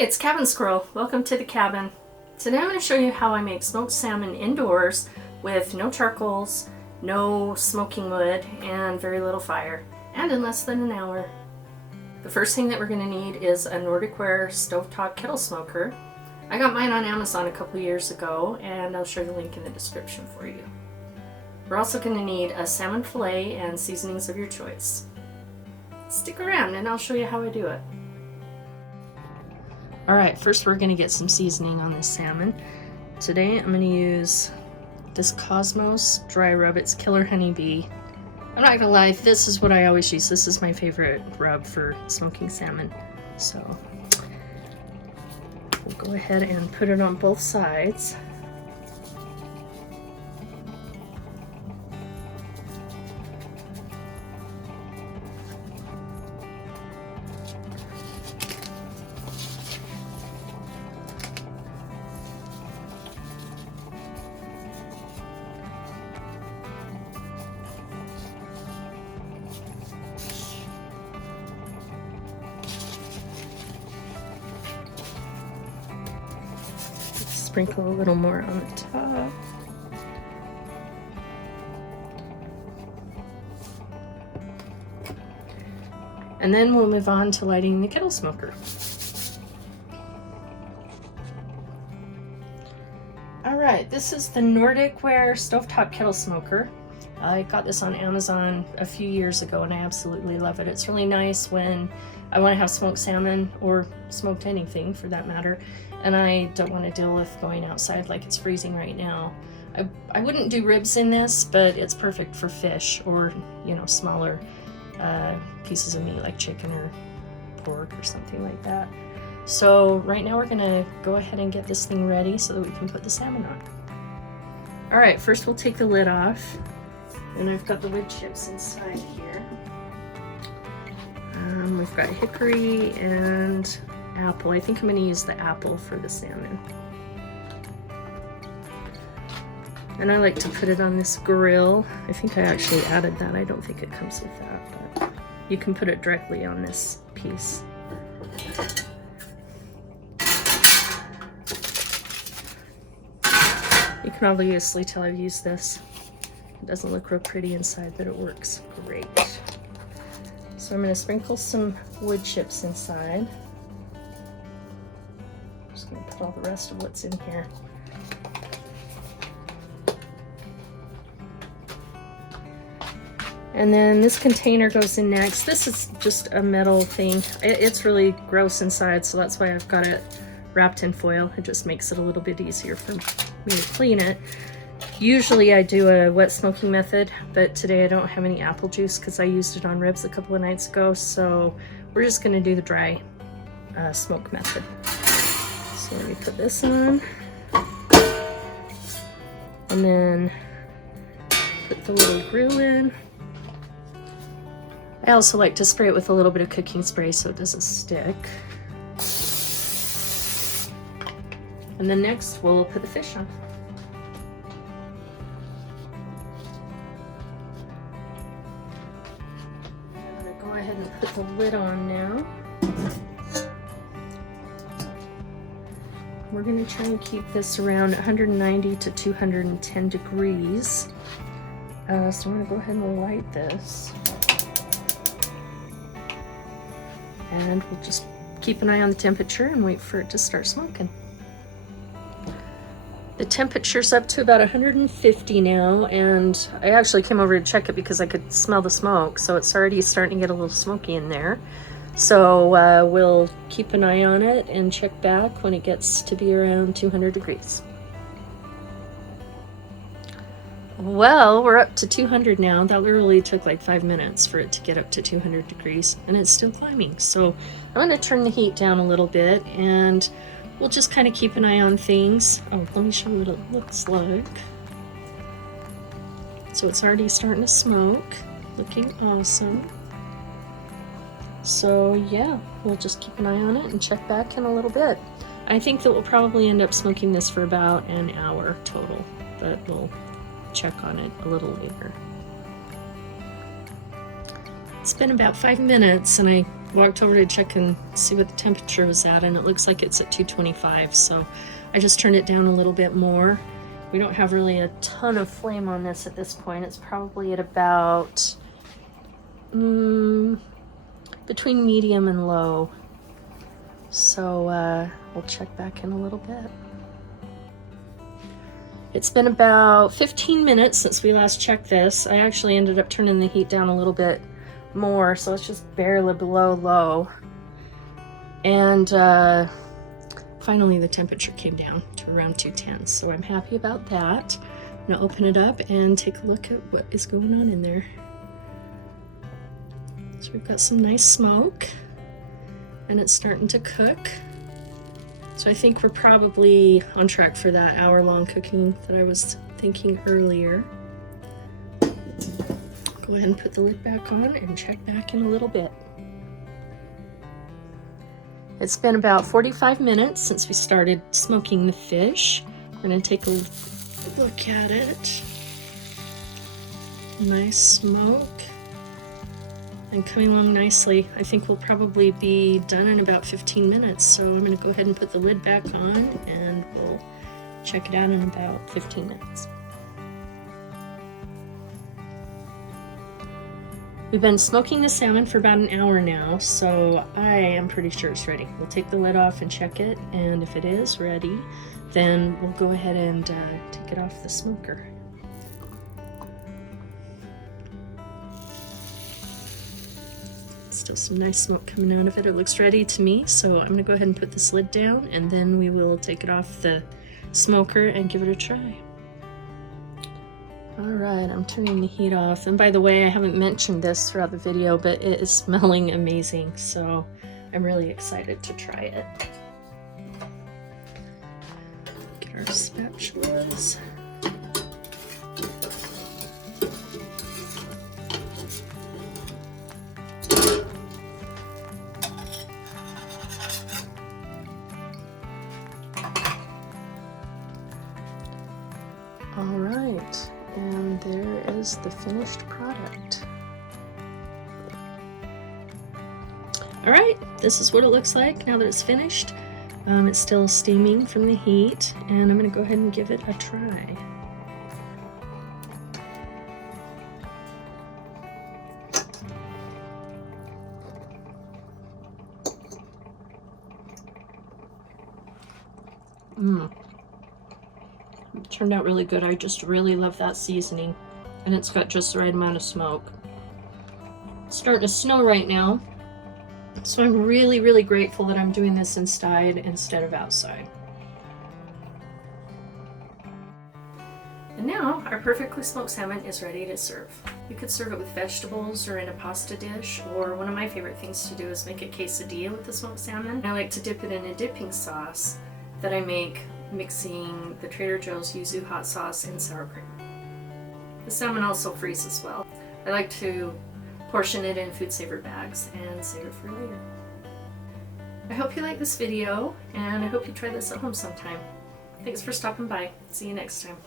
It's Cabin Squirrel. Welcome to the cabin. Today I'm going to show you how I make smoked salmon indoors with no charcoals, no smoking wood, and very little fire, and in less than an hour. The first thing that we're going to need is a Nordic Ware Stovetop kettle smoker. I got mine on Amazon a couple years ago, and I'll show you the link in the description for you. We're also going to need a salmon fillet and seasonings of your choice. Stick around and I'll show you how I do it. Alright, first we're going to get some seasoning on this salmon. Today I'm going to use this Kosmos dry rub. It's Killer Honeybee. I'm not going to lie, this is what I always use. This is my favorite rub for smoking salmon. So we'll go ahead and put it on both sides. Sprinkle a little more on the top. And then we'll move on to lighting the kettle smoker. Alright, this is the Nordic Ware Stovetop Kettle Smoker. I got this on Amazon a few years ago and I absolutely love it. It's really nice when I want to have smoked salmon, or smoked anything for that matter, and I don't want to deal with going outside like it's freezing right now. I wouldn't do ribs in this, but it's perfect for fish or, you know, smaller pieces of meat like chicken or pork or something like that. So right now we're gonna go ahead and get this thing ready so that we can put the salmon on. Alright, first we'll take the lid off, and I've got the wood chips inside here. We've got hickory and apple. I think I'm going to use the apple for the salmon. And I like to put it on this grill. I think I actually added that. I don't think it comes with that, but you can put it directly on this piece. You can obviously tell I've used this. It doesn't look real pretty inside, but it works great. So I'm going to sprinkle some wood chips inside. I'm just going to put all the rest of what's in here. And then this container goes in next. This is just a metal thing. It's really gross inside, so that's why I've got it wrapped in foil. It just makes it a little bit easier for me to clean it. Usually I do a wet smoking method, but today I don't have any apple juice because I used it on ribs a couple of nights ago, so we're just going to do the dry smoke method. So let me put this on, and then put the little grill in. I also like to spray it with a little bit of cooking spray so it doesn't stick. And then next we'll put the fish on. Go ahead and put the lid on now. We're going to try and keep this around 190 to 210 degrees. So I'm going to go ahead and light this. And we'll just keep an eye on the temperature and wait for it to start smoking. The temperature's up to about 150 now, and I actually came over to check it because I could smell the smoke, so it's already starting to get a little smoky in there. So we'll keep an eye on it and check back when it gets to be around 200 degrees. Well, we're up to 200 now. That literally took like 5 minutes for it to get up to 200 degrees, and it's still climbing. So I'm going to turn the heat down a little bit, and we'll just kind of keep an eye on things. Oh, let me show you what it looks like. So it's already starting to smoke, looking awesome. So yeah, we'll just keep an eye on it and check back in a little bit. I think that we'll probably end up smoking this for about an hour total, but we'll check on it a little later. It's been about 5 minutes and I walked over to check and see what the temperature was at, and it looks like it's at 225, so I just turned it down a little bit more. We don't have really a ton of flame on this at this point. It's probably at about between medium and low. So we'll check back in a little bit. It's been about 15 minutes since we last checked this. I actually ended up turning the heat down a little bit more, so it's just barely below low. And finally the temperature came down to around 210, so I'm happy about that. I'm gonna open it up and take a look at what is going on in there. So we've got some nice smoke, and it's starting to cook. So I think we're probably on track for that hour-long cooking that I was thinking earlier. Go ahead and put the lid back on and check back in a little bit. It's been about 45 minutes since we started smoking the fish. We're gonna take a look at it. Nice smoke and coming along nicely. I think we'll probably be done in about 15 minutes. So I'm gonna go ahead and put the lid back on and we'll check it out in about 15 minutes. We've been smoking the salmon for about an hour now, so I am pretty sure it's ready. We'll take the lid off and check it, and if it is ready, then we'll go ahead and take it off the smoker. Still some nice smoke coming out of it. It looks ready to me, so I'm gonna go ahead and put this lid down, and then we will take it off the smoker and give it a try. All right, I'm turning the heat off. And by the way, I haven't mentioned this throughout the video, but it is smelling amazing. So I'm really excited to try it. Get our spatulas. All right. And there is the finished product. All right, this is what it looks like now that it's finished. It's still steaming from the heat, and I'm gonna go ahead and give it a try. It turned out really good. I just really love that seasoning, and it's got just the right amount of smoke. It's starting to snow right now, so I'm really, really grateful that I'm doing this inside instead of outside. And now our perfectly smoked salmon is ready to serve. You could serve it with vegetables or in a pasta dish, or one of my favorite things to do is make a quesadilla with the smoked salmon. I like to dip it in a dipping sauce that I make mixing the Trader Joe's yuzu hot sauce and sour cream. The salmon also freezes well. I like to portion it in food saver bags and save it for later. I hope you like this video, and I hope you try this at home sometime. Thanks for stopping by. See you next time.